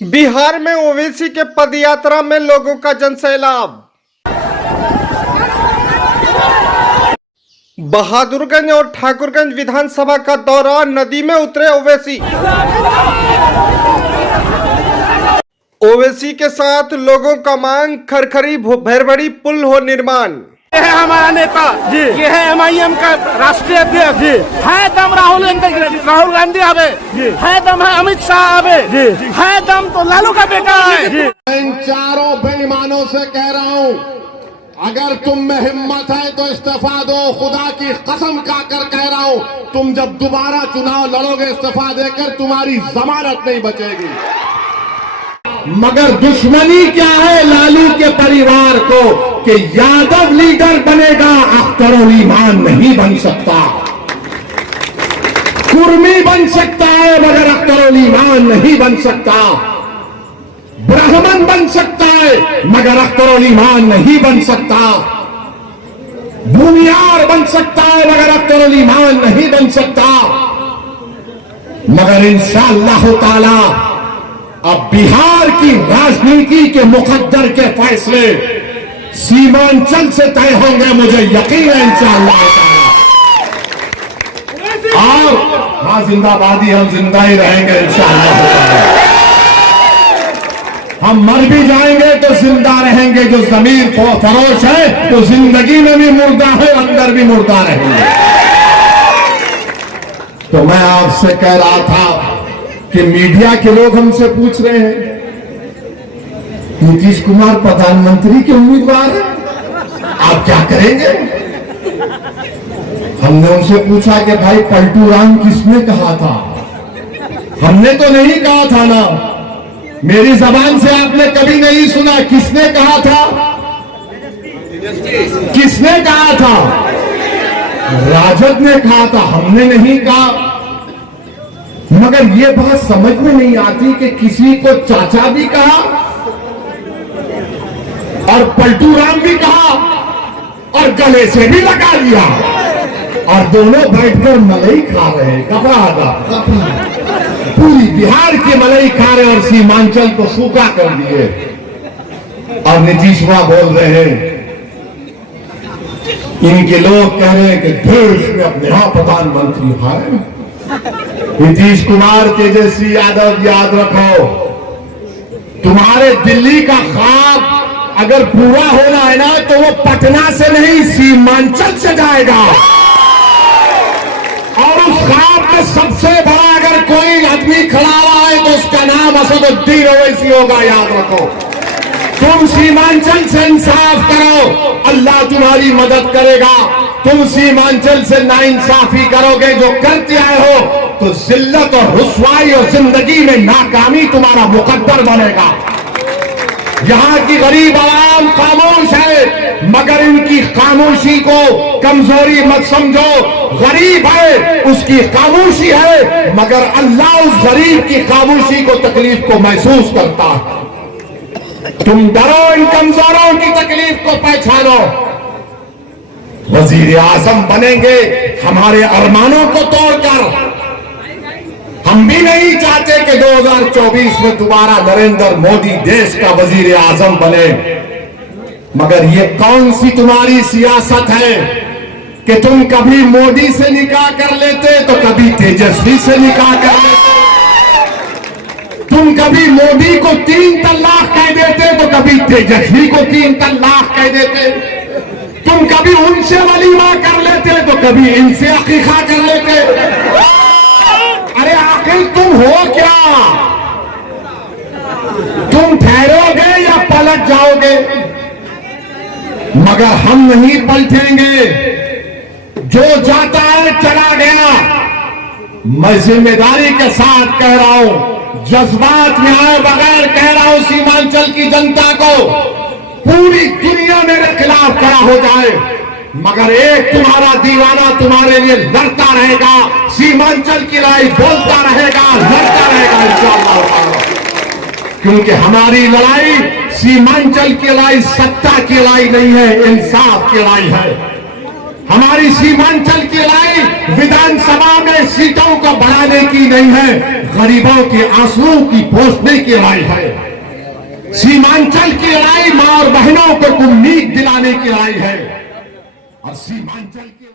बिहार में ओवैसी के पदयात्रा में लोगों का जनसैलाब। बहादुरगंज और ठाकुरगंज विधानसभा का दौरा, नदी में उतरे ओवैसी। ओवैसी के साथ लोगों का मांग, खरखरी भैरबड़ी पुल हो निर्माण। ये है हमारा नेता जी, ये है MIM का राष्ट्रीय अध्यक्ष जी, है दम राहुल गांधी आवे जी, है दम है अमित शाह आवे जी, है दम तो लालू का बेटा है जी। इन चारों बेईमानों से कह रहा हूं, अगर तुम में हिम्मत है तो इस्तीफा दो। खुदा की कसम खाकर कह रहा हूं, तुम जब दोबारा चुनाव लड़ोगे इस्तीफा देकर, तुम्हारी जमानत नहीं बचेगी। मगर दुश्मनी क्या है लालू के परिवार को कि यादव लीडर बनेगा, अख्तरुल ईमान नहीं बन सकता। कुर्मी बन सकता है मगर अख्तरुल ईमान नहीं बन सकता। ब्राह्मण बन सकता है मगर अख्तरुल ईमान नहीं बन सकता। भूमियार बन सकता है मगर अख्तरुल ईमान नहीं बन सकता। मगर इंशाअल्लाह ताला अब बिहार की राजनीति के मुकद्दर के फैसले सीमांचल से तय होंगे, मुझे यकीन है इंशाअल्लाह। और हाँ, जिंदाबादी, हम जिंदा ही रहेंगे इंशाअल्लाह। हम मर भी जाएंगे तो जिंदा रहेंगे। जो जमीर फरोश है तो जिंदगी में भी मुर्दा है, अंदर भी मुर्दा रहेंगे। तो मैं आपसे कह रहा था कि मीडिया के लोग हमसे पूछ रहे हैं, नीतीश कुमार प्रधानमंत्री के उम्मीदवार हैं, आप क्या करेंगे? हमने उनसे पूछा कि भाई पलटू राम किसने कहा था? हमने तो नहीं कहा था ना, मेरी जबान से आपने कभी नहीं सुना। किसने कहा था? किसने कहा था? राजद ने कहा था, हमने नहीं कहा। मगर ये बात समझ में नहीं आती कि किसी को चाचा भी कहा और पलटू राम भी कहा और गले से भी लगा लिया, और दोनों बैठकर मलई खा रहे हैं। कपड़ा पूरी बिहार की मलई खा रहे और सीमांचल को सूखा कर दिए। और नीतीश कुमार बोल रहे हैं, इनके लोग कह रहे हैं कि देश में अब नया प्रधानमंत्री है। नीतीश कुमार, तेजस्वी यादव, याद रखो, तुम्हारे दिल्ली का ख्वाब अगर पूरा होना है ना तो वो पटना से नहीं सीमांचल से जाएगा। और उस ख्वाब में सबसे बड़ा अगर कोई आदमी खड़ा हुआ है तो उसका नाम असदुद्दीन ओवैसी होगा, याद रखो। तुम सीमांचल से इंसाफ करो, अल्लाह तुम्हारी मदद करेगा। तुम सीमांचल से नाइंसाफी करोगे, जो करते आए हो, तो जिल्लत और रुसवाई और जिंदगी में नाकामी तुम्हारा मुकद्दर बनेगा। यहां की गरीब आवाम खामोश है, मगर इनकी खामोशी को कमजोरी मत समझो। गरीब है, उसकी खामोशी है, मगर अल्लाह उस गरीब की खामोशी को, तकलीफ को महसूस करता है। तुम डरो इन कमजोरों की तकलीफ को पहचानो। वजीर आजम बनेंगे हमारे अरमानों को तोड़कर। हम भी नहीं चाहते कि 2024 में दोबारा नरेंद्र मोदी देश का वजीर आजम बने। मगर ये कौन सी तुम्हारी सियासत है कि तुम कभी मोदी से निकाह कर लेते तो कभी तेजस्वी से निकाह कर लेते। तुम कभी मोदी को 3 तलाक कह देते तो कभी तेजस्वी को 3 तलाक कह देते। तुम कभी उनसे वलीमा कर लेते तो कभी इनसे अकीका कर लेते। अरे आखिर तुम हो क्या? तुम ठहरोगे या पलट जाओगे? मगर हम नहीं पलटेंगे। जो जाता है चला गया। मैं जिम्मेदारी के साथ कह रहा हूं, जज्बात में आए बगैर कह रहा हूं, सीमांचल की जनता को, पूरी दुनिया मेरे खिलाफ खड़ा हो जाए, मगर एक तुम्हारा दीवाना तुम्हारे लिए लड़ता रहेगा। सीमांचल की लड़ाई बोलता रहेगा, लड़ता रहेगा इंशाअल्लाह। क्योंकि हमारी लड़ाई सीमांचल की लड़ाई सत्ता की लड़ाई नहीं है, इंसाफ की लड़ाई है। हमारी सीमांचल की लड़ाई विधानसभा में सीटों को बढ़ाने की नहीं है, गरीबों के आंसुओं की पोंछने की लड़ाई है। सीमांचल की लड़ाई मां और बहनों को उम्मीद दिलाने की लड़ाई है। और सीमांचल की